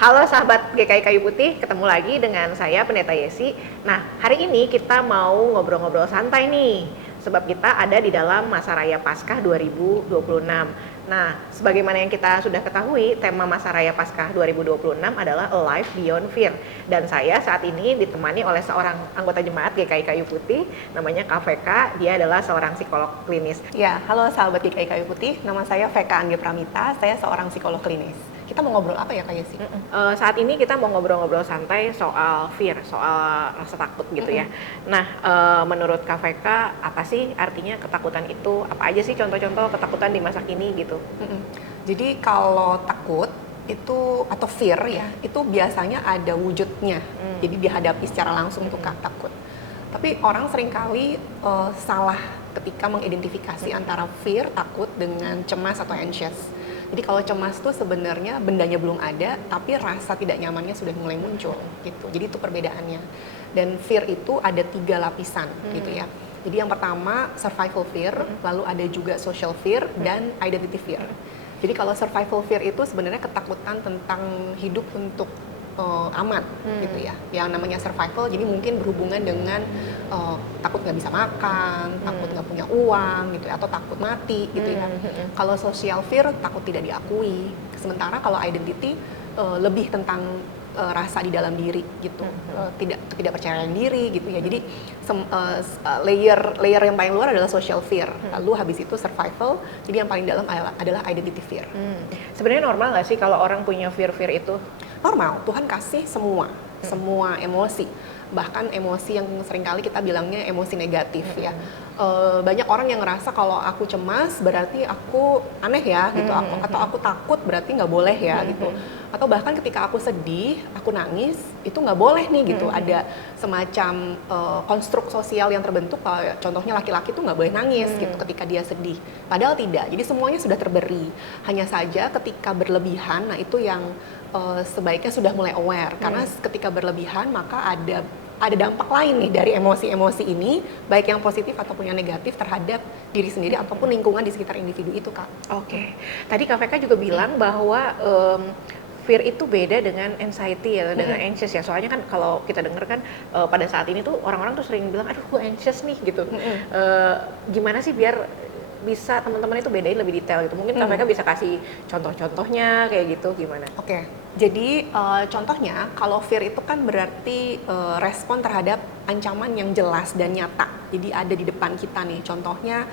Halo sahabat GKI Kayu Putih, ketemu lagi dengan saya Pendeta Yesi. Nah, hari ini kita mau ngobrol-ngobrol santai nih, sebab kita ada di dalam masa raya Paskah 2026. Nah, sebagaimana yang kita sudah ketahui, tema masa raya Paskah 2026 adalah Alive Beyond Fear. Dan saya saat ini ditemani oleh seorang anggota jemaat GKI Kayu Putih, namanya Kak Veka. Dia adalah seorang psikolog klinis. Ya, halo sahabat GKI Kayu Putih, nama saya Veka Angge Pramita, saya seorang psikolog klinis. Kita mau ngobrol apa ya Kak Yesi? Saat ini kita mau ngobrol-ngobrol santai soal fear, soal rasa takut gitu ya. Nah, menurut Kak Veka, apa sih artinya ketakutan itu? Apa aja sih contoh-contoh ketakutan di masa kini gitu? Jadi kalau takut itu atau fear ya, itu biasanya ada wujudnya. Jadi dihadapi secara langsung tuh Kak, takut. Tapi orang seringkali salah ketika mengidentifikasi antara fear, takut dengan cemas atau anxious. Jadi kalau cemas tuh sebenarnya bendanya belum ada, tapi rasa tidak nyamannya sudah mulai muncul gitu. Jadi itu perbedaannya. Dan fear itu ada 3 lapisan gitu ya. Jadi yang pertama survival fear, lalu ada juga social fear dan identity fear. Jadi kalau survival fear itu sebenarnya ketakutan tentang hidup untuk aman gitu ya. Yang namanya survival jadi mungkin berhubungan dengan takut nggak bisa makan, takut nggak punya uang gitu ya, atau takut mati gitu ya. Kalau social fear takut tidak diakui. Sementara kalau identity lebih tentang rasa di dalam diri gitu, tidak percaya diri gitu ya. Jadi layer yang paling luar adalah social fear, lalu habis itu survival. Jadi yang paling dalam adalah identity fear. Sebenarnya normal nggak sih kalau orang punya fear-fear itu? Normal, Tuhan kasih semua emosi, bahkan emosi yang seringkali kita bilangnya emosi negatif ya. Banyak orang yang ngerasa kalau aku cemas berarti aku aneh ya gitu, atau aku takut berarti nggak boleh ya gitu. Atau bahkan ketika aku sedih, aku nangis, itu nggak boleh nih gitu. Ada semacam konstruk sosial yang terbentuk, contohnya laki-laki tuh nggak boleh nangis gitu ketika dia sedih. Padahal tidak, jadi semuanya sudah terberi. Hanya saja ketika berlebihan, nah itu yang sebaiknya sudah mulai aware. Karena ketika berlebihan maka ada dampak lain nih dari emosi-emosi ini, baik yang positif ataupun yang negatif terhadap diri sendiri ataupun lingkungan di sekitar individu itu, Kak. Oke. Tadi Kak Veka juga bilang bahwa fear itu beda dengan anxiety ya, dengan anxious ya. Soalnya kan kalau kita dengar kan pada saat ini tuh orang-orang tuh sering bilang, aduh gue anxious nih gitu. Gimana sih biar bisa teman-teman itu bedain lebih detail gitu? Mungkin Kak Veka bisa kasih contoh-contohnya kayak gitu gimana? Oke. Jadi contohnya kalau fear itu kan berarti respon terhadap ancaman yang jelas dan nyata. Jadi ada di depan kita nih. Contohnya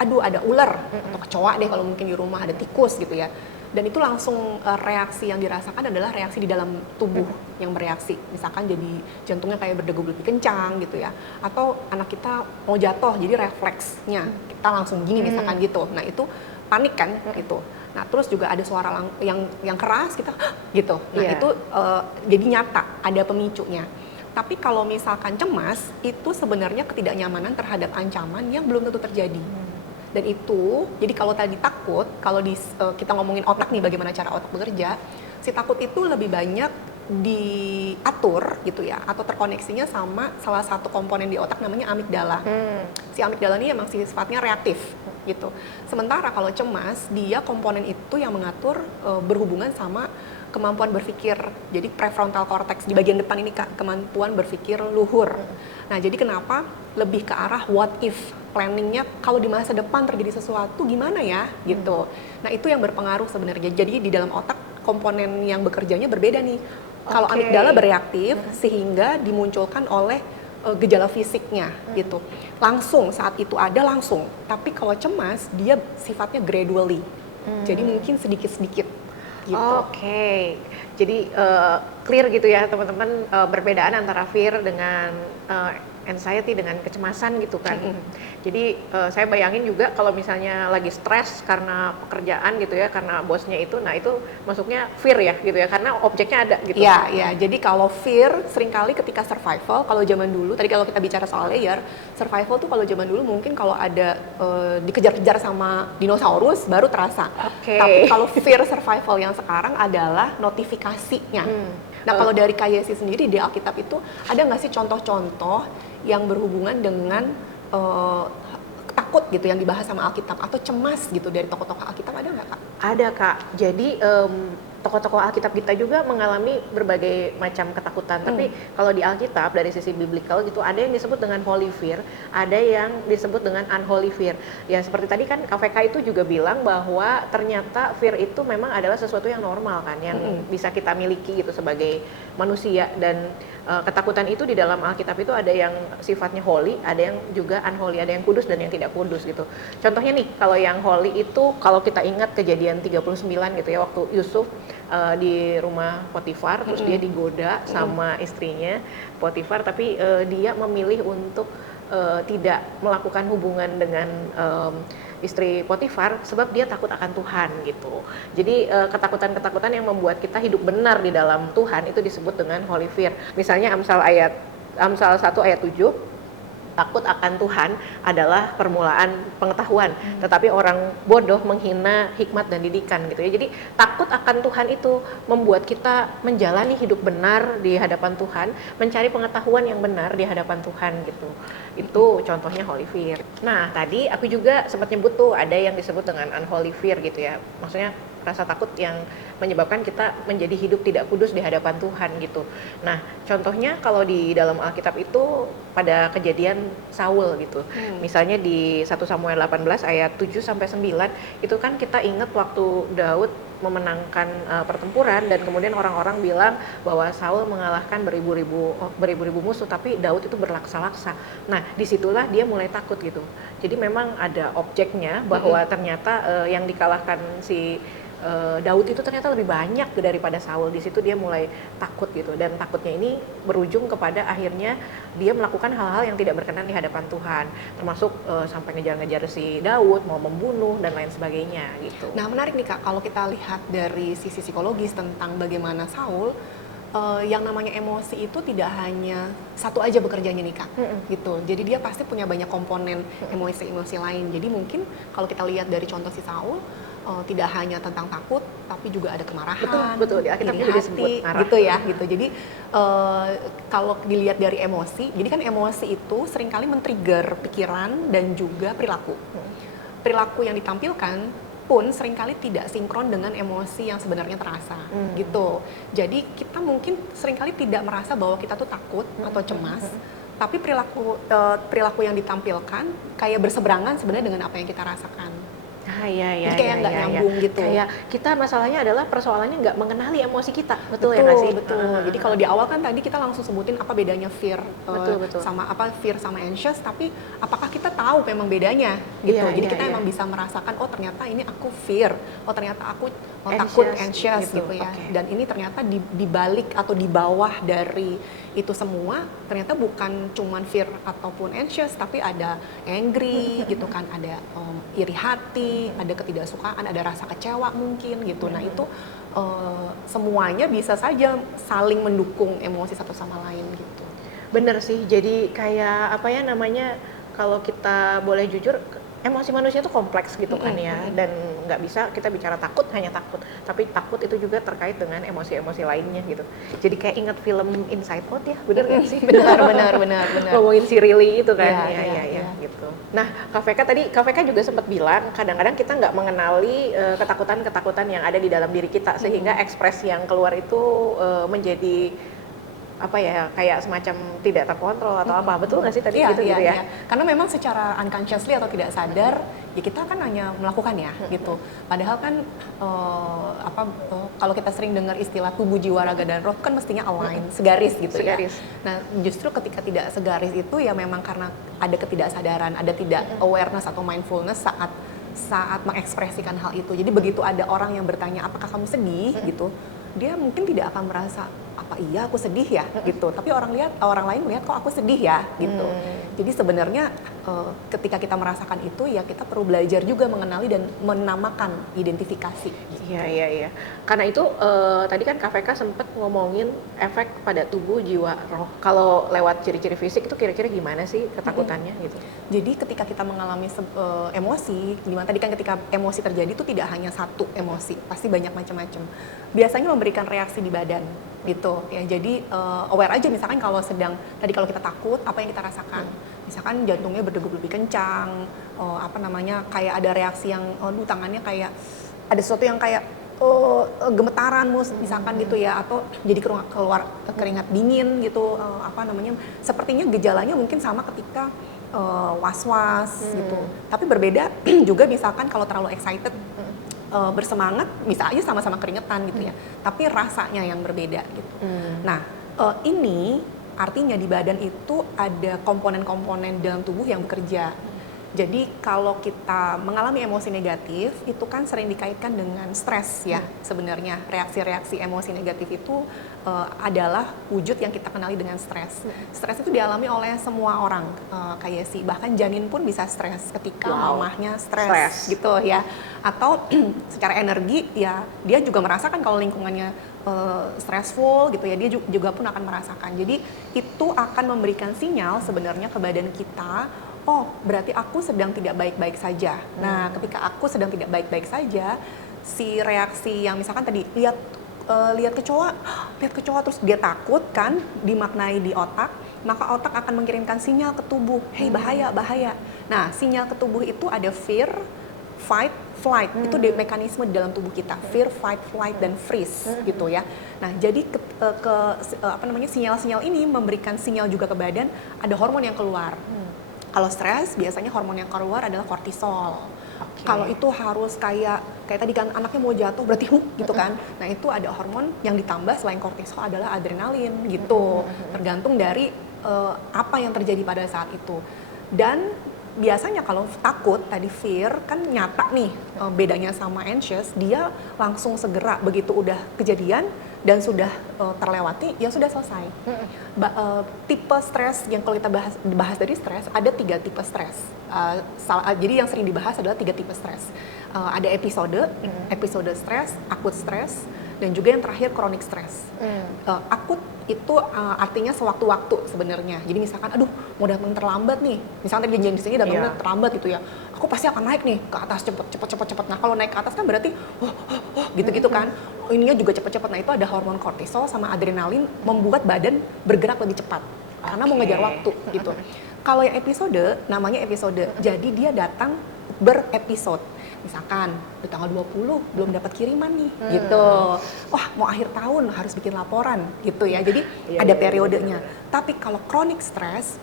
aduh ada ular atau kecoa deh kalau mungkin di rumah, ada tikus gitu ya. Dan itu langsung reaksi yang dirasakan adalah reaksi di dalam tubuh yang bereaksi. Misalkan jadi jantungnya kayak berdegup lebih kencang gitu ya. Atau anak kita mau jatuh jadi refleksnya kita langsung gini misalkan gitu. Nah itu panik kan gitu. Nah terus juga ada suara yang keras kita gitu. Nah itu jadi nyata ada pemicunya. Tapi kalau misalkan cemas itu sebenarnya ketidaknyamanan terhadap ancaman yang belum tentu terjadi. Dan itu, jadi kalau tadi takut, kalau kita ngomongin otak nih, bagaimana cara otak bekerja, si takut itu lebih banyak diatur gitu ya, atau terkoneksinya sama salah satu komponen di otak namanya amigdala. Si amigdala ini emang sifatnya reaktif gitu. Sementara kalau cemas, dia komponen itu yang mengatur berhubungan sama kemampuan berpikir. Jadi prefrontal cortex di bagian depan ini Kak, kemampuan berpikir luhur. Nah jadi kenapa lebih ke arah what if, planningnya kalau di masa depan terjadi sesuatu gimana ya gitu. Nah itu yang berpengaruh sebenarnya. Jadi di dalam otak komponen yang bekerjanya berbeda nih. Kalau amigdala bereaktif sehingga dimunculkan oleh gejala fisiknya gitu. Langsung saat itu ada langsung. Tapi kalau cemas dia sifatnya gradually. Jadi mungkin sedikit-sedikit. Gitu. Oke. Jadi clear gitu ya teman-teman, perbedaan antara fear dengan anxiety dengan kecemasan gitu kan. Jadi saya bayangin juga kalau misalnya lagi stres karena pekerjaan gitu ya, karena bosnya itu, nah itu masuknya fear ya gitu ya, karena objeknya ada gitu. Iya, iya. Jadi kalau fear seringkali ketika survival, kalau zaman dulu, tadi kalau kita bicara soal layer, survival tuh kalau zaman dulu mungkin kalau ada dikejar-kejar sama dinosaurus baru terasa. Tapi kalau fear survival yang sekarang adalah notifikasinya. Nah kalau dari KYC sendiri di Alkitab itu ada nggak sih contoh-contoh yang berhubungan dengan takut gitu yang dibahas sama Alkitab atau cemas gitu dari tokoh-tokoh Alkitab, ada nggak Kak? Ada Kak. Jadi tokoh-tokoh Alkitab kita juga mengalami berbagai macam ketakutan. Tapi kalau di Alkitab dari sisi biblical gitu, ada yang disebut dengan holy fear, ada yang disebut dengan unholy fear. Ya seperti tadi kan KVK itu juga bilang bahwa ternyata fear itu memang adalah sesuatu yang normal kan, yang bisa kita miliki gitu sebagai manusia. Dan ketakutan itu di dalam Alkitab itu ada yang sifatnya holy, ada yang juga unholy, ada yang kudus dan yang tidak kudus gitu. Contohnya nih, kalau yang holy itu kalau kita ingat Kejadian 39 gitu ya, waktu Yusuf di rumah Potifar, terus dia digoda sama istrinya Potifar, tapi dia memilih untuk tidak melakukan hubungan dengan istri Potifar sebab dia takut akan Tuhan gitu. Jadi ketakutan-ketakutan yang membuat kita hidup benar di dalam Tuhan itu disebut dengan holy fear. Misalnya Amsal 1 ayat 7, takut akan Tuhan adalah permulaan pengetahuan, tetapi orang bodoh menghina hikmat dan didikan gitu ya. Jadi takut akan Tuhan itu membuat kita menjalani hidup benar di hadapan Tuhan, mencari pengetahuan yang benar di hadapan Tuhan gitu. Itu contohnya holy fear. Nah, tadi aku juga sempat nyebut tuh ada yang disebut dengan unholy fear gitu ya. Maksudnya rasa takut yang menyebabkan kita menjadi hidup tidak kudus di hadapan Tuhan gitu. Nah, contohnya kalau di dalam Alkitab itu pada kejadian Saul gitu. Misalnya di 1 Samuel 18 ayat 7 sampai 9 itu kan kita ingat waktu Daud memenangkan pertempuran dan kemudian orang-orang bilang bahwa Saul mengalahkan beribu-ribu musuh, tapi Daud itu berlaksa-laksa. Nah, disitulah dia mulai takut gitu. Jadi memang ada objeknya bahwa ternyata yang dikalahkan si Daud itu ternyata lebih banyak daripada Saul. Di situ dia mulai takut gitu, dan takutnya ini berujung kepada akhirnya dia melakukan hal-hal yang tidak berkenan di hadapan Tuhan, termasuk sampai ngejar-ngejar si Daud, mau membunuh dan lain sebagainya gitu. Nah, menarik nih Kak, kalau kita lihat dari sisi psikologis tentang bagaimana Saul, yang namanya emosi itu tidak hanya satu aja bekerjanya nih Kak, gitu. Jadi dia pasti punya banyak komponen emosi-emosi lain. Jadi mungkin kalau kita lihat dari contoh si Saul, tidak hanya tentang takut, tapi juga ada kemarahan, betul. Di Alkitab juga disebut marah gitu ya, gitu. Jadi kalau dilihat dari emosi, jadi kan emosi itu seringkali men-trigger pikiran dan juga perilaku. Perilaku yang ditampilkan pun seringkali tidak sinkron dengan emosi yang sebenarnya terasa, gitu. Jadi kita mungkin seringkali tidak merasa bahwa kita tuh takut atau cemas, tapi perilaku yang ditampilkan kayak berseberangan sebenarnya dengan apa yang kita rasakan. Iya, kayak nggak nyambung gitu. Kayak kita masalahnya adalah persoalannya nggak mengenali emosi kita, betul ya nggak sih? Betul. Jadi kalau di awal kan tadi kita langsung sebutin apa bedanya fear betul. sama fear sama anxious, tapi apakah kita tahu memang bedanya gitu? Jadi kita emang bisa merasakan, oh ternyata ini aku fear, oh ternyata aku takut anxious gitu ya. Dan ini ternyata di balik atau di bawah dari itu semua ternyata bukan cuman fear ataupun anxious, tapi ada angry gitu kan, ada iri hati, ada ketidaksukaan, ada rasa kecewa mungkin gitu. Nah itu semuanya bisa saja saling mendukung emosi satu sama lain gitu. Bener sih, jadi kayak apa ya namanya, kalau kita boleh jujur, emosi manusia itu kompleks gitu kan ya, dan nggak bisa kita bicara takut hanya takut, tapi takut itu juga terkait dengan emosi-emosi lainnya gitu. Jadi kayak inget film Inside Out ya, bener nggak sih? benar. Ngomongin si Riley itu kan, ya. gitu. Nah, KVK juga sempat bilang kadang-kadang kita nggak mengenali ketakutan-ketakutan yang ada di dalam diri kita, sehingga ekspresi yang keluar itu menjadi apa ya, kayak semacam tidak terkontrol atau apa, betul nggak sih tadi gitu ya? Karena memang secara unconsciously atau tidak sadar ya kita kan hanya melakukan ya gitu. Padahal kan kalau kita sering dengar istilah tubuh, jiwa, raga dan roh kan mestinya align, segaris gitu ya. Nah justru ketika tidak segaris itu ya memang karena ada ketidaksadaran, ada tidak awareness atau mindfulness saat mengekspresikan hal itu. Jadi begitu ada orang yang bertanya apakah kamu sedih gitu, dia mungkin tidak akan merasa apa iya aku sedih ya gitu, tapi orang lain melihat kok aku sedih ya gitu. Jadi sebenarnya ketika kita merasakan itu ya kita perlu belajar juga mengenali dan menamakan, identifikasi. Iya. Karena itu tadi kan KVK sempat ngomongin efek pada tubuh, jiwa, roh. Kalau lewat ciri-ciri fisik itu kira-kira gimana sih ketakutannya gitu? Jadi ketika kita mengalami emosi, dimana tadi kan ketika emosi terjadi itu tidak hanya satu emosi, pasti banyak macam-macam. Biasanya memberikan reaksi di badan gitu ya. Jadi aware aja, misalkan kalau kita takut, apa yang kita rasakan? Misalkan jantungnya berdegup lebih kencang, kayak ada reaksi yang tangannya kayak ada sesuatu yang kayak gemetaran misalkan gitu ya, atau jadi keluar keringat dingin gitu, sepertinya gejalanya mungkin sama ketika was-was gitu. Tapi berbeda juga misalkan kalau terlalu excited, bersemangat, bisa aja sama-sama keringetan gitu ya, tapi rasanya yang berbeda gitu. Nah, ini artinya di badan itu ada komponen-komponen dalam tubuh yang bekerja. Jadi kalau kita mengalami emosi negatif, itu kan sering dikaitkan dengan stres ya sebenarnya. Reaksi-reaksi emosi negatif itu adalah wujud yang kita kenali dengan stres. Stres itu dialami oleh semua orang, kayak sih. Bahkan janin pun bisa stres ketika mamahnya stres gitu ya. Atau secara energi ya, dia juga merasakan kalau lingkungannya stressful gitu ya, dia juga pun akan merasakan. Jadi itu akan memberikan sinyal sebenarnya ke badan kita, oh berarti aku sedang tidak baik-baik saja. Nah ketika aku sedang tidak baik-baik saja, si reaksi yang misalkan tadi lihat kecoa terus dia takut kan, dimaknai di otak, maka otak akan mengirimkan sinyal ke tubuh, hey bahaya. Nah sinyal ke tubuh itu ada fear, fight, flight, itu mekanisme di dalam tubuh kita, fear, fight, flight, dan freeze gitu ya. Nah jadi sinyal-sinyal ini memberikan sinyal juga ke badan, ada hormon yang keluar. Kalau stres biasanya hormon yang keluar adalah kortisol. Kalau itu harus kayak tadi kan anaknya mau jatuh berarti gitu kan. Nah itu ada hormon yang ditambah selain kortisol adalah adrenalin gitu. Tergantung dari apa yang terjadi pada saat itu. Dan biasanya kalau takut tadi fear kan nyata nih, bedanya sama anxious, dia langsung segera begitu udah kejadian dan sudah terlewati, ya sudah selesai. Tipe stres yang kalau kita bahas dari stres, ada 3 tipe stres. Jadi yang sering dibahas adalah 3 tipe stres. Ada episode stres, akut stres, dan juga yang terakhir chronic stres. Akut itu artinya sewaktu-waktu sebenarnya. Jadi misalkan, aduh mau datang terlambat nih, misalkan tadi janjian di sini datangnya terlambat gitu ya, aku pasti akan naik nih ke atas cepet. Nah kalau naik ke atas kan berarti gitu-gitu kan, ininya juga cepet-cepet. Nah itu ada hormon kortisol sama adrenalin membuat badan bergerak lebih cepat karena mau ngejar waktu gitu. Kalau yang episode, namanya episode, jadi dia datang berepisode. Misalkan di tanggal 20 belum dapat kiriman nih gitu. Wah, mau akhir tahun harus bikin laporan gitu ya. Jadi ada periodenya. Tapi kalau chronic stress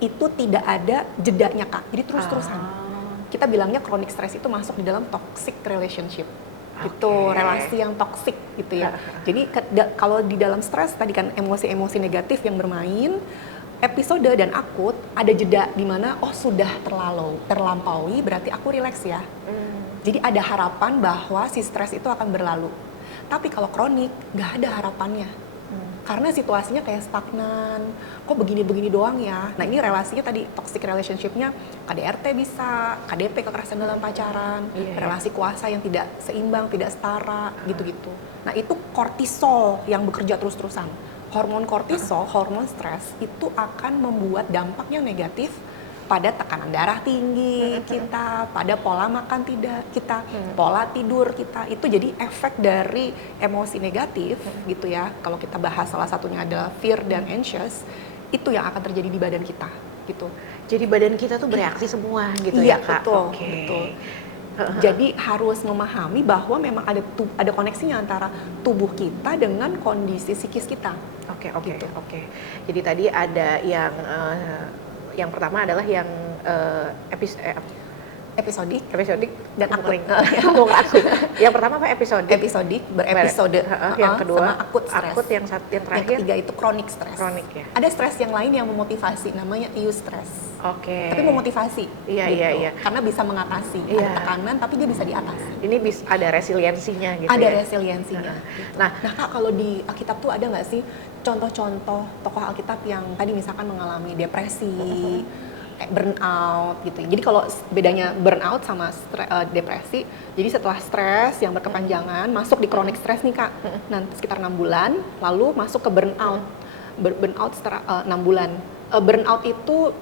itu tidak ada jedanya Kak. Jadi terus-terusan. Kita bilangnya chronic stress itu masuk di dalam toxic relationship. Gitu, relasi yang toksik gitu ya. Jadi kalau di dalam stres tadi kan emosi-emosi negatif yang bermain, episode dan akut ada jeda di mana sudah terlampaui berarti aku rileks ya. Jadi ada harapan bahwa si stres itu akan berlalu. Tapi kalau kronik nggak ada harapannya. Karena situasinya kayak stagnan. Kok begini-begini doang ya. Nah ini relasinya tadi toxic relationship-nya KDRT bisa, KDP kekerasan dalam pacaran, relasi kuasa yang tidak seimbang, tidak setara, gitu-gitu. Nah itu kortisol yang bekerja terus-terusan. Hormon kortisol, hormon stres itu akan membuat dampak yang negatif pada tekanan darah tinggi kita, pada pola makan kita, pola tidur kita. Itu jadi efek dari emosi negatif gitu ya. Kalau kita bahas salah satunya adalah fear dan anxious, itu yang akan terjadi di badan kita gitu. Jadi badan kita tuh bereaksi semua gitu ya Kak? Betul. Jadi harus memahami bahwa memang ada koneksinya antara tubuh kita dengan kondisi psikis kita. Oke. Jadi tadi ada yang pertama adalah yang episodik dan akut. Yang pertama apa episodik? Berepisode. Yang kedua sama akut stres. yang terakhir. Yang ketiga itu chronic stres. Ya. Ada stres yang lain yang memotivasi, namanya eustress. Oke. Tapi memotivasi. Iya. Karena bisa mengatasi ada tekanan, tapi dia bisa diatasi. Ini ada resiliensinya gitu. Ada ya? resiliensinya. Gitu. Nah Kak, kalau di Alkitab tuh ada nggak sih contoh-contoh tokoh Alkitab yang tadi misalkan mengalami depresi, burnout gitu. Jadi kalau bedanya burnout sama depresi, jadi setelah stres yang berkepanjangan masuk di chronic stress nih Kak. Nanti sekitar 6 bulan lalu masuk ke burnout. Burnout setelah 6 bulan. Burnout itu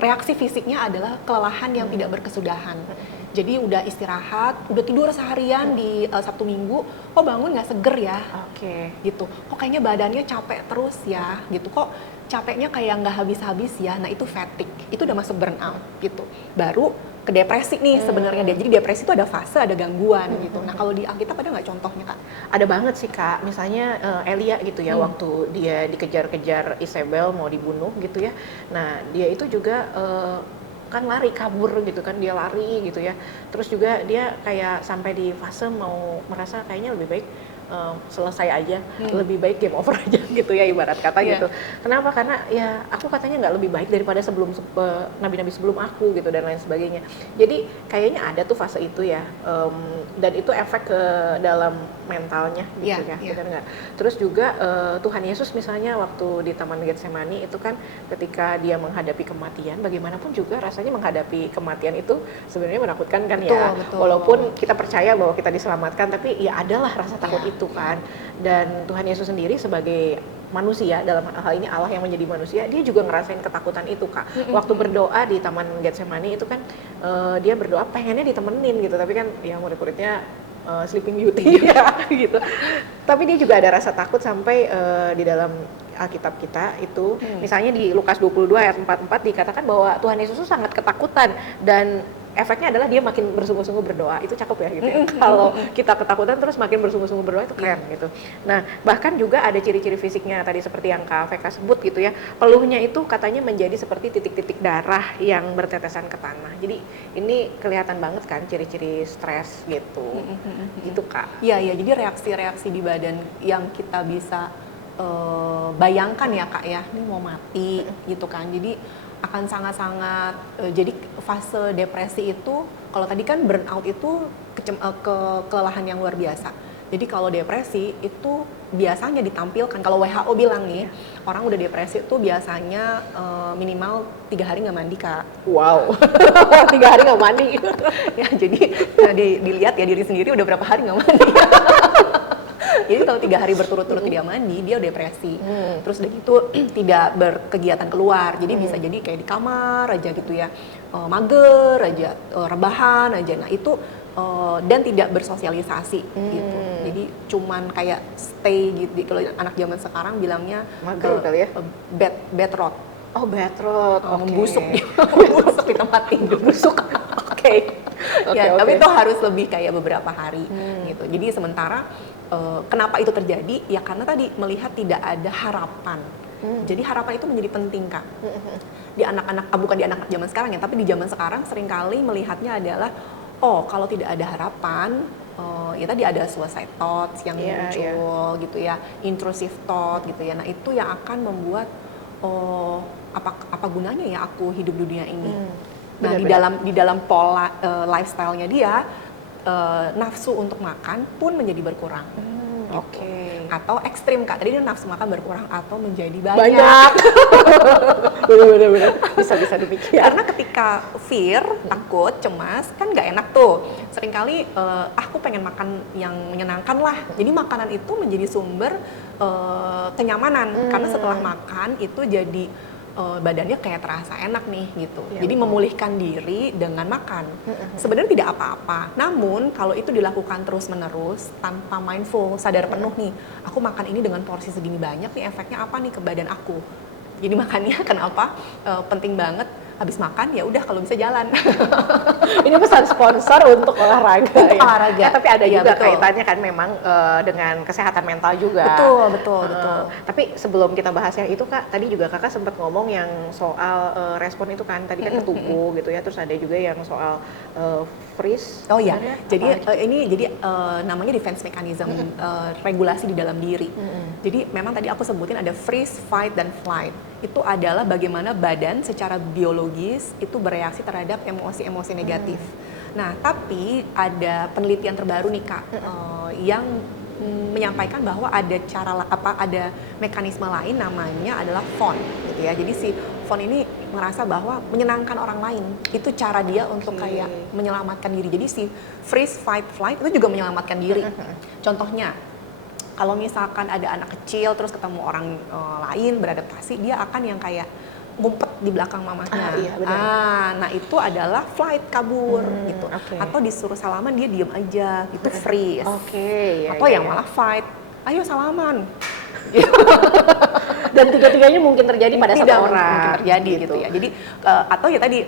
reaksi fisiknya adalah kelelahan yang tidak berkesudahan. Jadi udah istirahat, udah tidur seharian di Sabtu Minggu, kok bangun nggak seger ya? Gitu. Kok kayaknya badannya capek terus ya? Gitu. Kok capeknya kayak nggak habis-habis ya? Nah itu fatigue, itu udah masuk burnout gitu. Baru ke depresi nih sebenarnya dia. Jadi depresi itu ada fase, ada gangguan gitu. Nah kalau di Alkitab ada nggak contohnya Kak? Ada banget sih Kak, misalnya Elia gitu ya, waktu dia dikejar-kejar Isabel mau dibunuh gitu ya. Nah dia itu juga kan lari kabur gitu kan, dia lari gitu ya. Terus juga dia kayak sampai di fase mau merasa kayaknya lebih baik selesai aja, lebih baik game over aja gitu ya ibarat kata gitu. Kenapa? Karena ya aku katanya nggak lebih baik daripada sebelum nabi-nabi sebelum aku gitu dan lain sebagainya. Jadi kayaknya ada tuh fase itu ya, dan itu efek ke dalam mentalnya gitu ya, benar nggak? Terus juga Tuhan Yesus misalnya waktu di Taman Getsemani itu kan ketika dia menghadapi kematian, bagaimanapun juga rasanya menghadapi kematian itu sebenarnya menakutkan kan ya. Walaupun kita percaya bahwa kita diselamatkan, tapi ya adalah rasa takut itu kan. Dan Tuhan Yesus sendiri sebagai manusia, dalam hal ini Allah yang menjadi manusia, dia juga ngerasain ketakutan itu Kak. Waktu berdoa di Taman Getsemani itu kan dia berdoa pengennya ditemenin gitu, tapi kan ya murid-muridnya Sleeping Beauty ya gitu. Tapi dia juga ada rasa takut sampai di dalam Alkitab kita itu, misalnya di Lukas 22 ayat 44 dikatakan bahwa Tuhan Yesus itu sangat ketakutan dan efeknya adalah dia makin bersungguh-sungguh berdoa. Itu cakep ya gitu ya. Kalau kita ketakutan terus makin bersungguh-sungguh berdoa itu keren gitu. Nah, bahkan juga ada ciri-ciri fisiknya tadi seperti yang Kak Veka sebut gitu ya. Peluhnya itu katanya menjadi seperti titik-titik darah yang bertetesan ke tanah. Jadi ini kelihatan banget kan ciri-ciri stres gitu. Gitu Kak. Iya, jadi reaksi-reaksi di badan yang kita bisa bayangkan ya Kak ya, ini mau mati gitu kan. Jadi akan sangat-sangat jadi fase depresi itu, kalau tadi kan burnout itu kelelahan yang luar biasa. Jadi kalau depresi itu biasanya ditampilkan, kalau WHO bilang nih, orang udah depresi itu biasanya minimal 3 hari nggak mandi Kak. Wow, 3 hari nggak mandi. Ya jadi dilihat ya diri sendiri udah berapa hari nggak mandi. Jadi kalau 3 hari berturut-turut tidak mandi, dia depresi. Terus udah gitu tidak berkegiatan keluar. Jadi bisa jadi kayak di kamar aja gitu ya, mager aja, rebahan aja. Nah itu dan tidak bersosialisasi gitu. Jadi cuman kayak stay gitu. Kalau anak zaman sekarang bilangnya mager kali ya, bed rot. Oh bed rot, membusuk di tempat tidur. Busuk. Oke. Tapi itu harus lebih kayak beberapa hari gitu. Jadi sementara kenapa itu terjadi? Ya karena tadi melihat tidak ada harapan. Jadi harapan itu menjadi penting Kak. Di anak-anak, bukan di anak-anak zaman sekarang ya, tapi di zaman sekarang seringkali melihatnya adalah, oh kalau tidak ada harapan, ya tadi ada suicide thoughts yang muncul gitu ya, intrusive thought gitu ya. Nah itu yang akan membuat, apa gunanya ya aku hidup dunia ini. Nah di dalam pola lifestyle-nya dia, nafsu untuk makan pun menjadi berkurang. Atau ekstrim Kak, tadi dia nafsu makan berkurang atau menjadi banyak. Bener-bener bisa demikian. Karena ketika fear, takut, cemas kan nggak enak tuh. Seringkali aku pengen makan yang menyenangkan lah. Jadi makanan itu menjadi sumber kenyamanan. Karena setelah makan itu jadi badannya kayak terasa enak nih gitu. Jadi memulihkan diri dengan makan. Sebenarnya tidak apa-apa. Namun kalau itu dilakukan terus-menerus tanpa mindful, sadar penuh nih, aku makan ini dengan porsi segini banyak nih, efeknya apa nih ke badan aku. Jadi makanya kenapa penting banget habis makan ya udah kalau bisa jalan. Ini pesan sponsor untuk olahraga. Olahraga. Tapi ada juga kaitannya kan memang dengan kesehatan mental juga. Betul. Tapi sebelum kita bahas yang itu Kak, tadi juga Kakak sempat ngomong yang soal respon itu kan, tadi kan ke tubuh gitu ya, terus ada juga yang soal freeze. Oh iya, jadi ini namanya defense mechanism, regulasi di dalam diri. Jadi memang tadi aku sebutin ada freeze, fight, dan flight. Itu adalah bagaimana badan secara biologis itu bereaksi terhadap emosi-emosi negatif. Nah, tapi ada penelitian terbaru nih Kak, yang menyampaikan bahwa ada mekanisme lain namanya adalah fawn gitu ya. Jadi si fawn ini merasa bahwa menyenangkan orang lain itu cara dia untuk kayak menyelamatkan diri. Jadi si freeze, fight, flight itu juga menyelamatkan diri. Contohnya kalau misalkan ada anak kecil terus ketemu orang lain beradaptasi, dia akan yang kayak ngumpet di belakang mamahnya. Nah itu adalah flight, kabur gitu. Atau disuruh salaman dia diem aja, itu freeze. Atau yang malah fight, ayo salaman. Dan tiga-tiganya mungkin terjadi pada satu tidak orang. mungkin terjadi gitu ya. Jadi atau ya tadi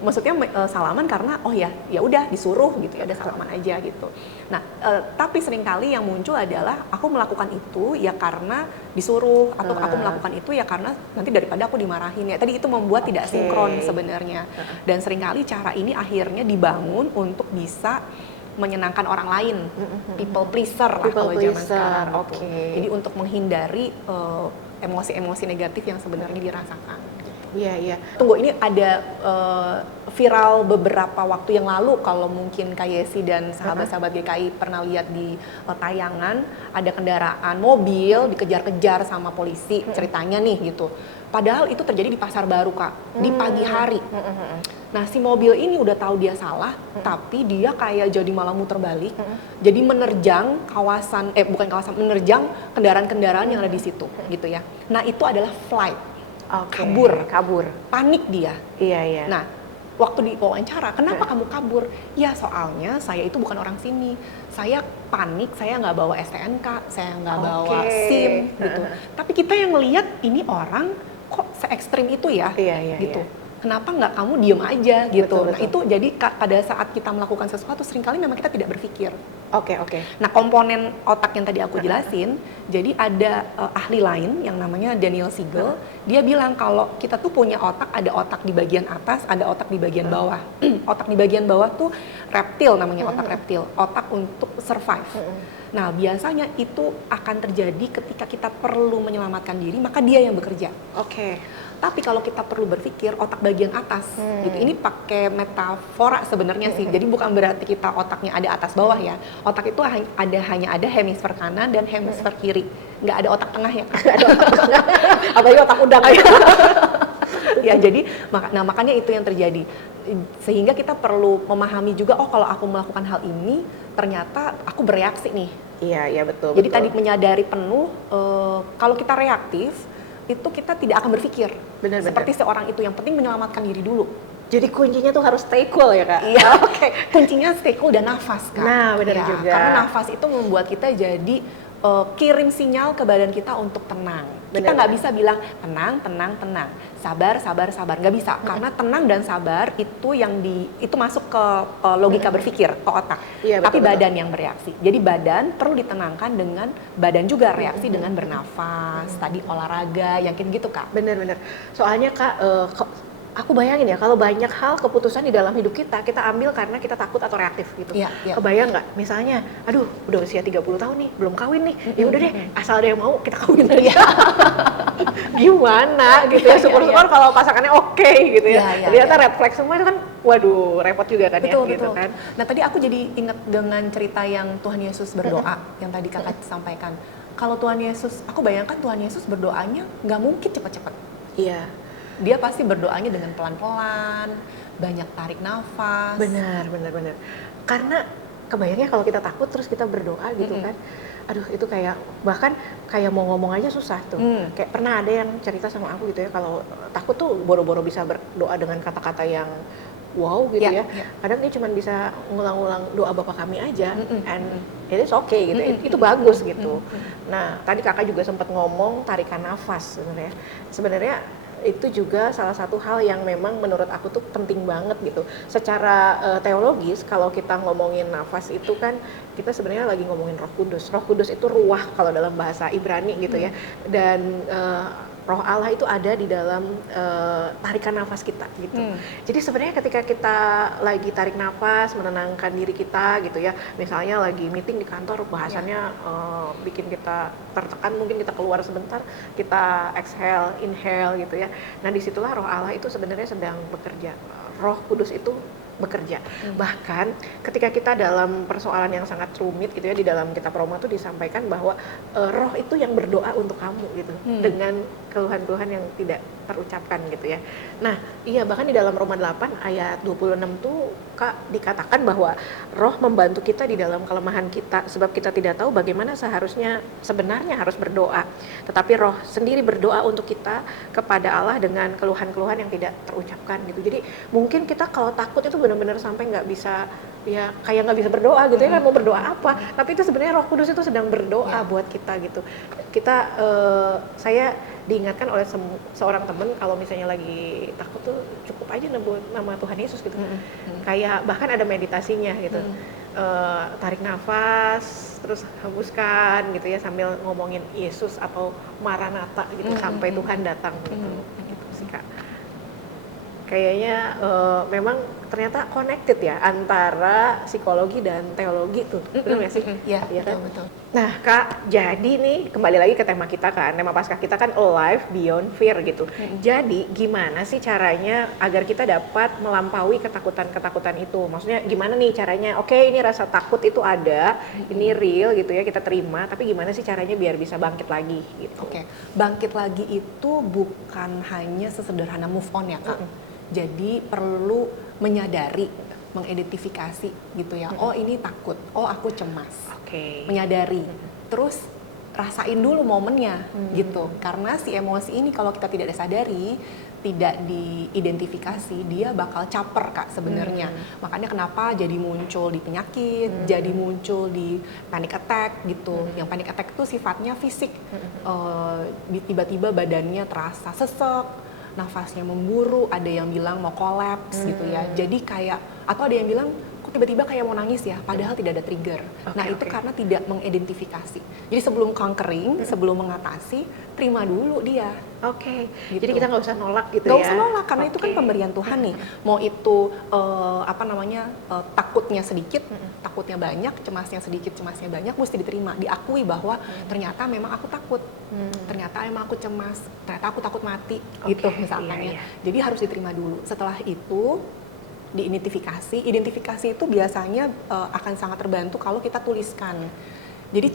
maksudnya salaman karena oh ya udah disuruh gitu ya, udah salaman aja gitu. Nah, tapi seringkali yang muncul adalah aku melakukan itu ya karena disuruh atau aku melakukan itu ya karena nanti daripada aku dimarahin ya. Tadi itu membuat tidak sinkron sebenarnya. Dan seringkali cara ini akhirnya dibangun untuk bisa menyenangkan orang lain, people pleaser lah kalau zaman sekarang. Jadi untuk menghindari emosi-emosi negatif yang sebenarnya dirasakan. Iya, iya. Tunggu, ini ada viral beberapa waktu yang lalu, kalau mungkin Kak Yesi dan sahabat-sahabat GKI pernah lihat di tayangan, ada kendaraan mobil dikejar-kejar sama polisi, ceritanya nih gitu. Padahal itu terjadi di Pasar Baru, Kak, di pagi hari. Nah, si mobil ini udah tahu dia salah, tapi dia kayak jadi malah muter balik, jadi menerjang kawasan, menerjang kendaraan-kendaraan yang ada di situ, gitu ya. Nah, itu adalah flight. Kabur, panik dia. Iya. Nah, waktu diwawancara, kenapa kamu kabur? Ya soalnya saya itu bukan orang sini, saya panik, saya nggak bawa STNK, saya nggak bawa SIM gitu. Tapi kita yang melihat ini orang kok se-ekstrim itu ya, gitu. Kenapa nggak kamu diem aja gitu? Betul. Nah itu jadi pada saat kita melakukan sesuatu seringkali memang kita tidak berpikir. Oke. Nah komponen otak yang tadi aku jelasin, jadi ada ahli lain yang namanya Daniel Siegel, dia bilang kalau kita tuh punya otak, ada otak di bagian atas, ada otak di bagian bawah. Otak di bagian bawah tuh reptil namanya, otak reptil, otak untuk survive. Nah biasanya itu akan terjadi ketika kita perlu menyelamatkan diri, maka dia yang bekerja. Tapi kalau kita perlu berpikir, otak bagian atas, gitu. Ini pakai metafora sebenarnya sih. Jadi bukan berarti kita otaknya ada atas bawah ya. Otak itu hanya ada hemisfer kanan dan hemisfer kiri. Nggak ada otak tengah ya. Apalagi otak udang. Ya jadi, makanya itu yang terjadi. Sehingga kita perlu memahami juga, oh kalau aku melakukan hal ini, ternyata aku bereaksi nih. Iya betul. Jadi tadi menyadari penuh, kalau kita reaktif, itu kita tidak akan berpikir. Benar. Seperti seorang itu, yang penting menyelamatkan diri dulu. Jadi kuncinya tuh harus stay cool ya, Kak? Iya, kuncinya stay cool dan nafas, Kak. Nah, benar juga. Karena nafas itu membuat kita jadi kirim sinyal ke badan kita untuk tenang. Kita nggak bisa bilang tenang, sabar, nggak bisa. Karena tenang dan sabar itu masuk ke logika berpikir, ke otak. Iya, tapi badan yang bereaksi. Jadi badan perlu ditenangkan dengan badan juga reaksi dengan bernafas, tadi olahraga, yang kayak gitu, Kak. Bener. Soalnya, Kak, aku bayangin ya, kalau banyak hal keputusan di dalam hidup kita ambil karena kita takut atau reaktif gitu. Iya. Kebayang nggak? Misalnya, aduh udah usia 30 tahun nih, belum kawin nih, ya udah deh, asal ada yang mau kita kawin aja. Gimana gitu ya, syukur-syukur kalau pasangannya oke gitu ya. Ternyata red flag semua itu kan, waduh repot juga kan betul. Gitu kan. Nah tadi aku jadi ingat dengan cerita yang Tuhan Yesus berdoa, yang tadi kakak sampaikan. Kalau Tuhan Yesus, aku bayangkan Tuhan Yesus berdoanya nggak mungkin cepat-cepat. Iya. Dia pasti berdoanya dengan pelan-pelan, banyak tarik nafas. Benar. Karena kebayangnya kalau kita takut terus kita berdoa gitu kan, aduh itu bahkan kayak mau ngomong aja susah tuh. Kayak pernah ada yang cerita sama aku gitu ya, kalau takut tuh boro-boro bisa berdoa dengan kata-kata yang wow gitu ya. Kadang dia cuma bisa ngulang-ulang doa Bapa Kami aja, and it is okay gitu. Itu bagus gitu. Nah tadi kakak juga sempat ngomong tarikan nafas sebenarnya itu juga salah satu hal yang memang menurut aku tuh penting banget gitu. Secara teologis kalau kita ngomongin nafas itu kan kita sebenarnya lagi ngomongin Roh Kudus. Roh Kudus itu ruah kalau dalam bahasa Ibrani gitu ya. Dan Roh Allah itu ada di dalam tarikan nafas kita gitu. Jadi sebenarnya ketika kita lagi tarik nafas, menenangkan diri kita gitu ya. Misalnya lagi meeting di kantor, bahasannya bikin kita tertekan, mungkin kita keluar sebentar, kita exhale, inhale gitu ya. Nah disitulah Roh Allah itu sebenarnya sedang bekerja. Roh Kudus itu bekerja. Bahkan ketika kita dalam persoalan yang sangat rumit gitu ya, di dalam kitab Roma tuh disampaikan bahwa roh itu yang berdoa untuk kamu gitu, dengan keluhan-keluhan yang tidak terucapkan gitu ya. Nah, iya bahkan di dalam Roma 8 ayat 26 tuh Kak dikatakan bahwa roh membantu kita di dalam kelemahan kita, sebab kita tidak tahu bagaimana sebenarnya harus berdoa. Tetapi roh sendiri berdoa untuk kita kepada Allah dengan keluhan-keluhan yang tidak terucapkan gitu. Jadi mungkin kita kalau takut itu benar-benar sampai nggak bisa ya kayak nggak bisa berdoa gitu ya kan, mau berdoa apa, tapi itu sebenarnya Roh Kudus itu sedang berdoa buat kita gitu. Kita saya diingatkan oleh seorang temen kalau misalnya lagi takut tuh cukup aja nyebut nama Tuhan Yesus gitu. Kayak bahkan ada meditasinya gitu. Tarik nafas terus hembuskan gitu ya sambil ngomongin Yesus atau Maranatha gitu sampai Tuhan datang gitu sih Kak. Kayaknya memang ternyata connected ya antara psikologi dan teologi tuh, benar nggak sih? Iya, kan? betul. Nah Kak, jadi nih kembali lagi ke tema kita kan, tema Paskah kita kan Alive Beyond Fear gitu. Jadi gimana sih caranya agar kita dapat melampaui ketakutan-ketakutan itu? Maksudnya gimana nih caranya? Oke, ini rasa takut itu ada, ini real gitu ya, kita terima. Tapi gimana sih caranya biar bisa bangkit lagi gitu? Oke, bangkit lagi itu bukan hanya sesederhana move on ya Kak. Jadi perlu menyadari, mengidentifikasi gitu ya. Oh ini takut, oh aku cemas. Oke. Menyadari, terus rasain dulu momennya gitu. Karena si emosi ini kalau kita tidak sadari, tidak diidentifikasi, dia bakal caper Kak sebenarnya. Makanya kenapa jadi muncul di penyakit, jadi muncul di panic attack gitu. Yang panic attack itu sifatnya fisik, tiba-tiba badannya terasa sesek, nafasnya memburu, ada yang bilang mau kolaps gitu ya. Jadi kayak, atau ada yang bilang kok tiba-tiba kayak mau nangis ya, padahal tidak ada trigger. Nah itu karena tidak mengidentifikasi. Jadi sebelum conquering, sebelum mengatasi, terima dulu dia. Oke, Gitu. jadi kita nggak usah nolak gitu Nggak ya? usah nolak, karena itu kan pemberian Tuhan nih. Mau itu takutnya sedikit, takutnya banyak, cemasnya sedikit, cemasnya banyak, mesti diterima. Diakui bahwa ternyata memang aku takut, ternyata emang aku cemas, ternyata aku takut mati, gitu misalkan ya. Jadi harus diterima dulu. Setelah itu diidentifikasi. Identifikasi itu biasanya akan sangat terbantu kalau kita tuliskan. Jadi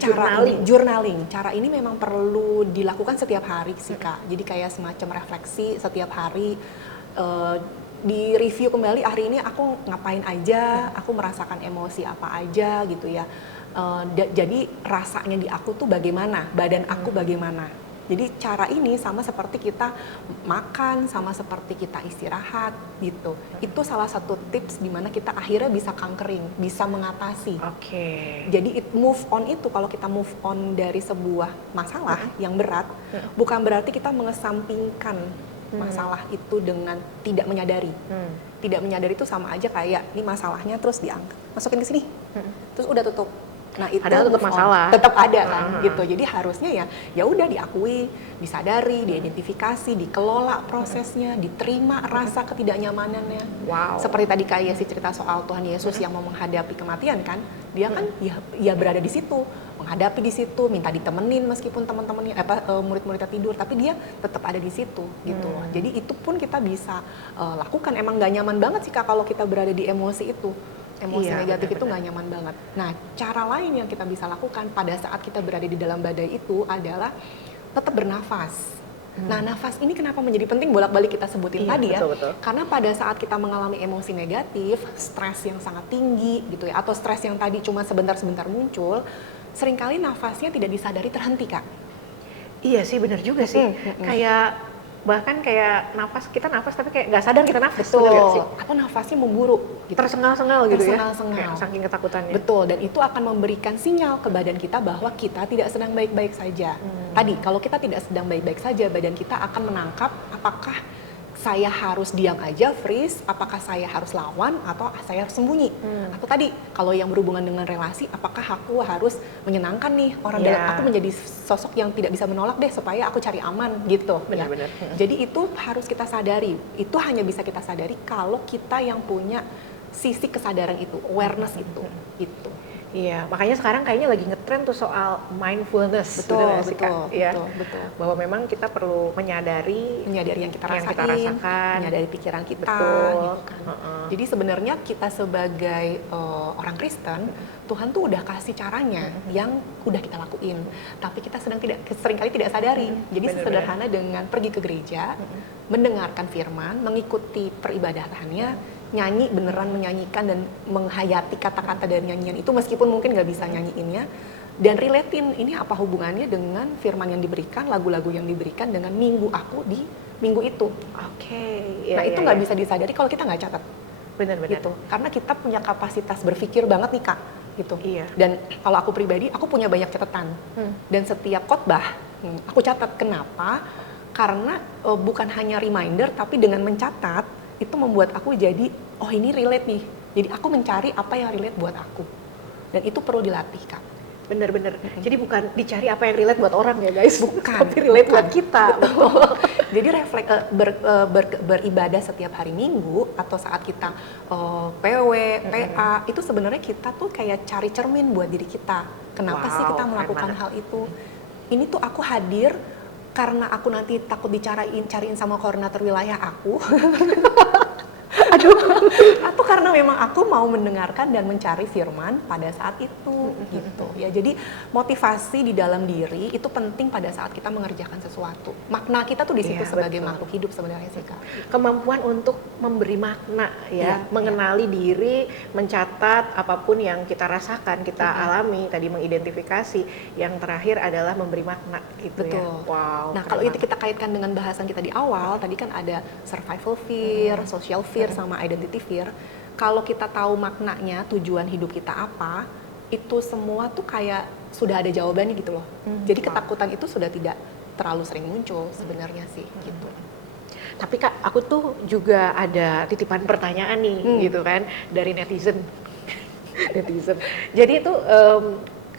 journaling. Cara ini memang perlu dilakukan setiap hari sih Kak. Jadi kayak semacam refleksi setiap hari, di review kembali hari ini aku ngapain aja, aku merasakan emosi apa aja gitu ya. Jadi rasanya di aku tuh bagaimana, badan aku bagaimana. Jadi cara ini sama seperti kita makan, sama seperti kita istirahat gitu. Itu salah satu tips di mana kita akhirnya bisa conquering, bisa mengatasi. Oke. Jadi move on itu, kalau kita move on dari sebuah masalah yang berat, bukan berarti kita mengesampingkan masalah itu dengan tidak menyadari. Tidak menyadari itu sama aja kayak ini masalahnya terus diangkat, masukin ke sini, terus udah tutup. Nah itu Padahal tetap masalah. tetap ada kan gitu. Jadi harusnya ya udah diakui, disadari, diidentifikasi, dikelola prosesnya, diterima rasa ketidaknyamanannya. Wow. Seperti tadi kayak si cerita soal Tuhan Yesus yang mau menghadapi kematian kan, dia kan ya berada di situ, menghadapi di situ, minta ditemenin meskipun teman-temannya murid-muridnya tidur, tapi dia tetap ada di situ gitu. Jadi itu pun kita bisa lakukan. Emang nggak nyaman banget sih Kak kalau kita berada di emosi itu. Emosi negatif itu nggak nyaman banget. Nah, cara lain yang kita bisa lakukan pada saat kita berada di dalam badai itu adalah tetap bernafas. Nah, nafas ini kenapa menjadi penting bolak-balik kita sebutin tadi ya? Betul. Karena pada saat kita mengalami emosi negatif, stres yang sangat tinggi gitu ya, atau stres yang tadi cuma sebentar-sebentar muncul, seringkali nafasnya tidak disadari terhenti Kak. Iya sih, benar juga sih. Kayak bahkan kayak kita nafas tapi kayak nggak sadar kita nafas. Betul. Atau nafasnya memburu, gitu. Tersengal-sengal gitu ya. Tersengal-sengal. Saking ketakutannya. Betul, dan itu akan memberikan sinyal ke badan kita bahwa kita tidak sedang baik-baik saja. Tadi, kalau kita tidak sedang baik-baik saja, badan kita akan menangkap apakah saya harus diam aja, freeze, apakah saya harus lawan, atau saya harus sembunyi. Atau tadi, kalau yang berhubungan dengan relasi, apakah aku harus menyenangkan nih orang dalam, aku menjadi sosok yang tidak bisa menolak deh, supaya aku cari aman, gitu. Benar-benar. Jadi itu harus kita sadari, itu hanya bisa kita sadari kalau kita yang punya sisi kesadaran itu, awareness itu, gitu. Iya, makanya sekarang kayaknya lagi ngetren tuh soal mindfulness. Betul. Bahwa memang kita perlu menyadari yang kita rasain, rasakan, menyadari pikiran kita. Betul. Gitu kan. Jadi sebenarnya kita sebagai orang Kristen, Tuhan tuh udah kasih caranya yang udah kita lakuin, tapi kita seringkali tidak sadari. Jadi sederhana dengan pergi ke gereja, mendengarkan firman, mengikuti peribadatannya, nyanyi, beneran menyanyikan dan menghayati kata-kata dari nyanyian itu meskipun mungkin nggak bisa nyanyiinnya, dan relatein ini apa hubungannya dengan firman yang diberikan, lagu-lagu yang diberikan dengan minggu aku di minggu itu. Nah itu nggak bisa disadari kalau kita nggak catat. Benar-benar. gitu. Karena kita punya kapasitas berpikir banget nih Kak, gitu. Iya. Dan kalau aku pribadi, aku punya banyak catatan. Dan setiap khotbah, aku catat. Kenapa? Karena bukan hanya reminder, tapi dengan mencatat itu membuat aku jadi, oh ini relate nih. Jadi aku mencari apa yang relate buat aku. Dan itu perlu dilatih Kak. Bener-bener. Jadi bukan dicari apa yang relate buat orang ya guys, Bukan, tapi relate bukan. buat kita. Betul. Jadi beribadah setiap hari Minggu atau saat kita PW, PA, itu sebenarnya kita tuh kayak cari cermin buat diri kita. Kenapa sih kita Wow, melakukan keren hal itu? Ini tuh aku hadir karena aku nanti takut cariin sama koordinator wilayah aku. Atau karena memang aku mau mendengarkan dan mencari firman pada saat itu gitu ya. Jadi motivasi di dalam diri itu penting pada saat kita mengerjakan sesuatu. Makna kita tuh di situ Iya, sebagai betul. makhluk hidup sebenarnya sih Kak. Kemampuan untuk memberi makna ya, Iya, mengenali diri, mencatat apapun yang kita rasakan, kita alami, tadi mengidentifikasi, yang terakhir adalah memberi makna gitu ya. Betul. Wow. Nah, keren kalau itu banget. kita kaitkan dengan bahasan kita di awal, tadi kan ada survival fear, social fear, sama identity fear. Kalau kita tahu maknanya, tujuan hidup kita apa, itu semua tuh kayak sudah ada jawabannya gitu loh. Jadi ketakutan itu sudah tidak terlalu sering muncul sebenarnya sih gitu. Tapi Kak, aku tuh juga ada titipan pertanyaan nih gitu kan dari netizen. Netizen. Jadi itu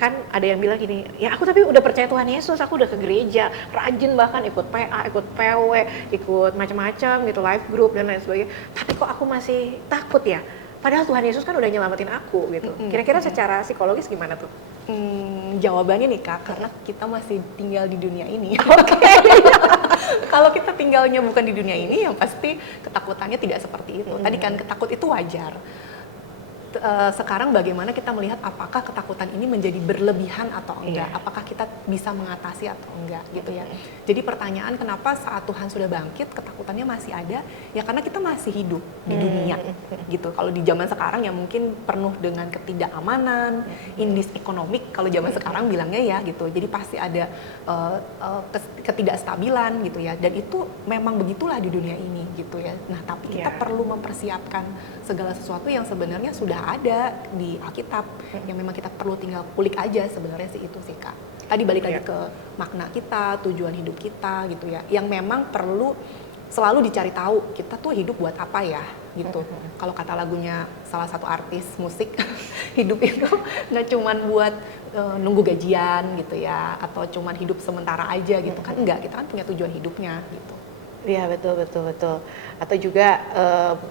kan ada yang bilang gini, ya aku tapi udah percaya Tuhan Yesus, aku udah ke gereja, rajin bahkan ikut PA, ikut PW, ikut macam-macam gitu, life group dan lain sebagainya. Tapi kok aku masih takut ya? Padahal Tuhan Yesus kan udah nyelamatin aku gitu. Kira-kira secara psikologis gimana tuh? Jawabannya nih Kak, karena kita masih tinggal di dunia ini. Kalau kita tinggalnya bukan di dunia ini, yang pasti ketakutannya tidak seperti itu. Tadi kan ketakut itu wajar. Sekarang bagaimana kita melihat apakah ketakutan ini menjadi berlebihan atau enggak, apakah kita bisa mengatasi atau enggak gitu ya. Jadi pertanyaan kenapa saat Tuhan sudah bangkit ketakutannya masih ada, ya karena kita masih hidup di dunia gitu. Kalau di zaman sekarang ya mungkin penuh dengan ketidakamanan, indis ekonomik kalau zaman sekarang bilangnya ya gitu. Jadi pasti ada ketidakstabilan gitu ya, dan itu memang begitulah di dunia ini gitu ya. Nah tapi kita perlu mempersiapkan segala sesuatu yang sebenarnya sudah ada di Alkitab, yang memang kita perlu tinggal kulik aja sebenarnya sih itu sih Kak. Tadi balik lagi ke makna kita, tujuan hidup kita gitu ya, yang memang perlu selalu dicari tahu kita tuh hidup buat apa ya gitu. Kalau kata lagunya salah satu artis musik, hidup itu nggak cuman buat nunggu gajian gitu ya, atau cuman hidup sementara aja gitu kan, enggak, kita kan punya tujuan hidupnya gitu. Iya betul. Atau juga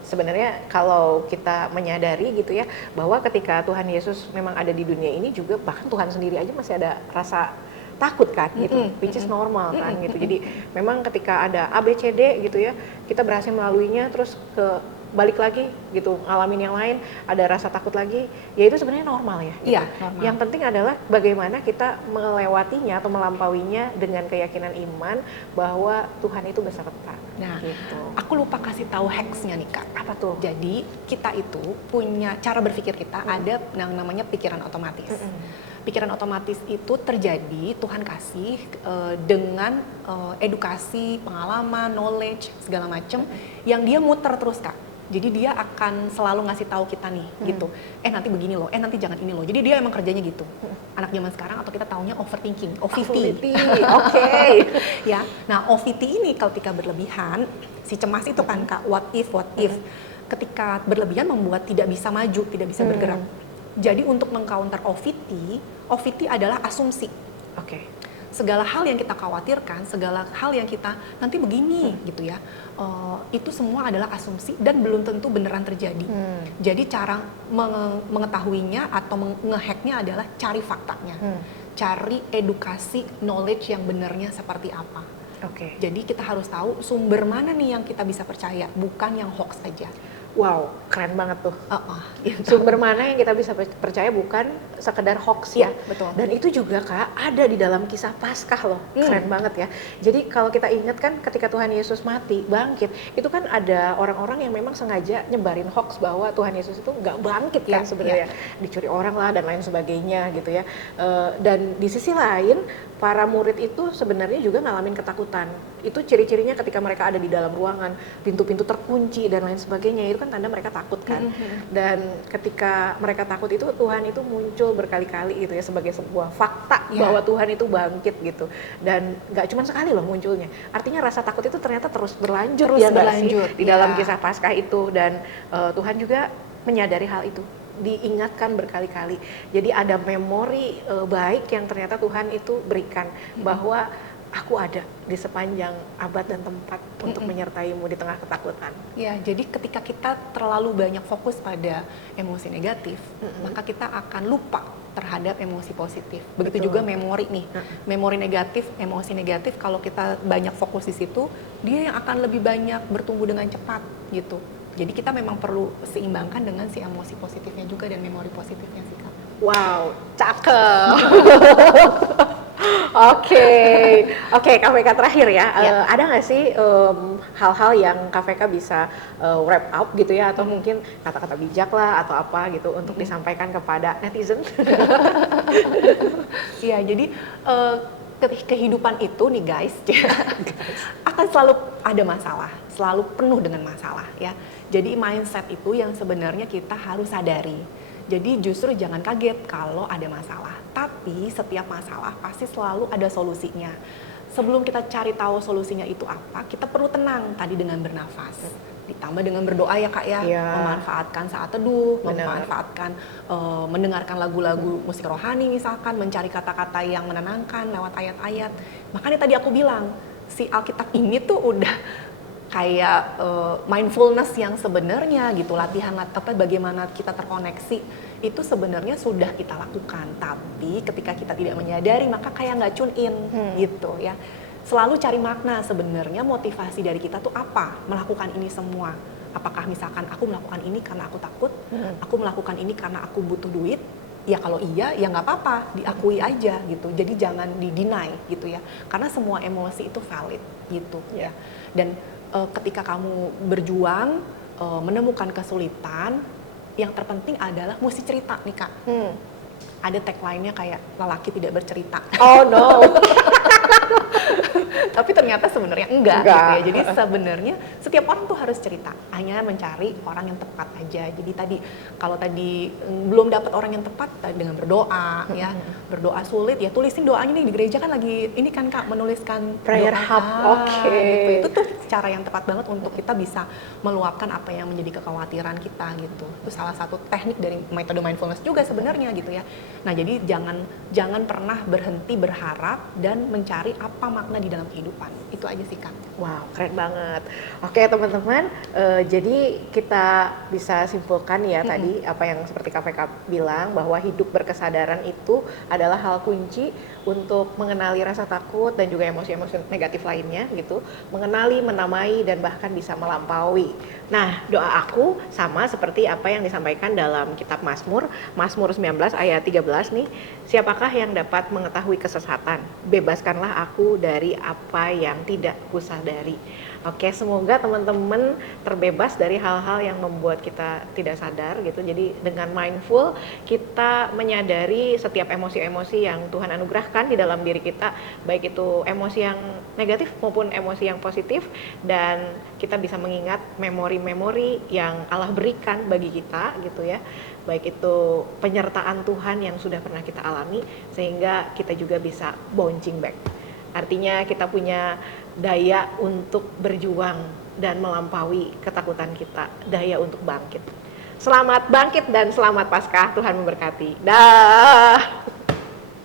sebenarnya kalau kita menyadari gitu ya, bahwa ketika Tuhan Yesus memang ada di dunia ini juga, bahkan Tuhan sendiri aja masih ada rasa takut kan gitu, which is normal kan gitu. Jadi memang ketika ada A, B, C, D gitu ya, kita berhasil melaluinya, terus balik lagi gitu, ngalamin yang lain, ada rasa takut lagi, ya itu sebenarnya normal ya. Gitu. Iya, normal. Yang penting adalah bagaimana kita melewatinya atau melampauinya dengan keyakinan iman bahwa Tuhan itu beserta. Nah, gitu. aku lupa kasih tahu hacksnya nih Kak. Apa tuh? Jadi kita itu punya cara berpikir kita ada yang namanya pikiran otomatis. Pikiran otomatis itu terjadi Tuhan kasih dengan edukasi, pengalaman, knowledge segala macam yang dia muter terus Kak. Jadi dia akan selalu ngasih tahu kita nih gitu. Nanti begini loh, nanti jangan ini loh. Jadi dia emang kerjanya gitu. Anak zaman sekarang atau kita taunya overthinking, OVT. Oke. Ya. Nah, OVT ini ketika berlebihan, si cemas itu kan Kak, what if. Ketika berlebihan membuat tidak bisa maju, tidak bisa bergerak. Jadi untuk mengcounter OVT adalah asumsi. Oke. Segala hal yang kita khawatirkan, segala hal yang kita nanti begini gitu ya, itu semua adalah asumsi dan belum tentu beneran terjadi. Jadi cara mengetahuinya atau ngehacknya adalah cari faktanya, cari edukasi, knowledge yang benernya seperti apa. Oke. Jadi kita harus tahu sumber mana nih yang kita bisa percaya, bukan yang hoax aja. Wow, keren banget tuh. Sumber mana yang kita bisa percaya, bukan sekedar hoax ya. Betul. Dan itu juga Kak ada di dalam kisah Paskah loh. Keren banget ya. Jadi kalau kita ingat kan ketika Tuhan Yesus mati, bangkit, itu kan ada orang-orang yang memang sengaja nyebarin hoax bahwa Tuhan Yesus itu nggak bangkit kan sebenarnya. Dicuri orang lah dan lain sebagainya gitu ya. Dan di sisi lain para murid itu sebenarnya juga ngalamin ketakutan. Itu ciri-cirinya ketika mereka ada di dalam ruangan, pintu-pintu terkunci dan lain sebagainya. Itu kan tanda mereka takut kan. Dan ketika mereka takut itu Tuhan itu muncul berkali-kali gitu ya sebagai sebuah fakta bahwa Tuhan itu bangkit gitu. Dan nggak cuma sekali loh munculnya. Artinya rasa takut itu ternyata terus berlanjut ya nggak sih di dalam kisah Paskah itu. Dan Tuhan juga menyadari hal itu, diingatkan berkali-kali. Jadi ada memori baik yang ternyata Tuhan itu berikan bahwa aku ada di sepanjang abad dan tempat untuk menyertaimu di tengah ketakutan. Ya, jadi ketika kita terlalu banyak fokus pada emosi negatif, maka kita akan lupa terhadap emosi positif. Begitu juga memori nih, memori negatif, emosi negatif. Kalau kita banyak fokus di situ, dia yang akan lebih banyak bertumbuh dengan cepat gitu. Jadi kita memang perlu seimbangkan dengan si emosi positifnya juga dan memori positifnya sih Kak. Wow, cakep. Oke, KVK terakhir ya. Ada nggak sih hal-hal yang KVK bisa wrap up gitu ya, atau mungkin kata-kata bijak lah atau apa gitu untuk disampaikan kepada netizen? Iya, jadi kehidupan itu nih guys, akan selalu ada masalah, selalu penuh dengan masalah ya. Jadi mindset itu yang sebenarnya kita harus sadari. Jadi justru jangan kaget kalau ada masalah, tapi setiap masalah pasti selalu ada solusinya. Sebelum kita cari tahu solusinya itu apa, kita perlu tenang tadi dengan bernafas. Ditambah dengan berdoa ya Kak ya, memanfaatkan saat teduh, memanfaatkan mendengarkan lagu-lagu musik rohani misalkan, mencari kata-kata yang menenangkan lewat ayat-ayat. Makanya tadi aku bilang, si Alkitab ini tuh udah kayak mindfulness yang sebenarnya gitu, latihan bagaimana kita terkoneksi itu sebenarnya sudah kita lakukan, tapi ketika kita tidak menyadari maka kayak nggak tune in gitu ya. Selalu cari makna sebenarnya, motivasi dari kita tuh apa melakukan ini semua. Apakah misalkan aku melakukan ini karena aku takut, aku melakukan ini karena aku butuh duit. Ya kalau iya ya nggak apa-apa, diakui aja gitu. Jadi jangan di-deny gitu ya, karena semua emosi itu valid gitu ya. Dan ketika kamu berjuang menemukan kesulitan, yang terpenting adalah mesti cerita nih Kak. Ada tagline-nya kayak lelaki tidak bercerita. Oh no. Tapi ternyata sebenarnya enggak gitu ya. Jadi sebenarnya setiap orang tuh harus cerita, hanya mencari orang yang tepat aja. Jadi tadi kalau tadi belum dapat orang yang tepat, dengan berdoa ya. Berdoa sulit ya, tulisin doanya nih di gereja kan lagi ini kan Kak, menuliskan prayer hub. Gitu. Itu tuh cara yang tepat banget untuk kita bisa meluapkan apa yang menjadi kekhawatiran kita gitu. Itu salah satu teknik dari metode mindfulness juga sebenarnya gitu ya. Nah, jadi jangan pernah berhenti berharap dan mencari apa makna di dalam kehidupan. Itu aja sih Kak. Wow, keren banget. Oke teman-teman, jadi kita bisa simpulkan ya tadi apa yang seperti KVK bilang, bahwa hidup berkesadaran itu adalah hal kunci untuk mengenali rasa takut dan juga emosi-emosi negatif lainnya gitu, mengenali, menamai, dan bahkan bisa melampaui. Nah, doa aku sama seperti apa yang disampaikan dalam kitab Mazmur 19 ayat 13 nih. Siapakah yang dapat mengetahui kesesatan? Bebaskanlah aku dari apa yang tidak kusadari. Oke, semoga teman-teman terbebas dari hal-hal yang membuat kita tidak sadar gitu. Jadi dengan mindful kita menyadari setiap emosi-emosi yang Tuhan anugerahkan di dalam diri kita, baik itu emosi yang negatif maupun emosi yang positif, dan kita bisa mengingat memori-memori yang Allah berikan bagi kita gitu ya. Baik itu penyertaan Tuhan yang sudah pernah kita alami, sehingga kita juga bisa bouncing back. Artinya kita punya daya untuk berjuang dan melampaui ketakutan kita, daya untuk bangkit. Selamat bangkit dan selamat Paskah, Tuhan memberkati. Dah.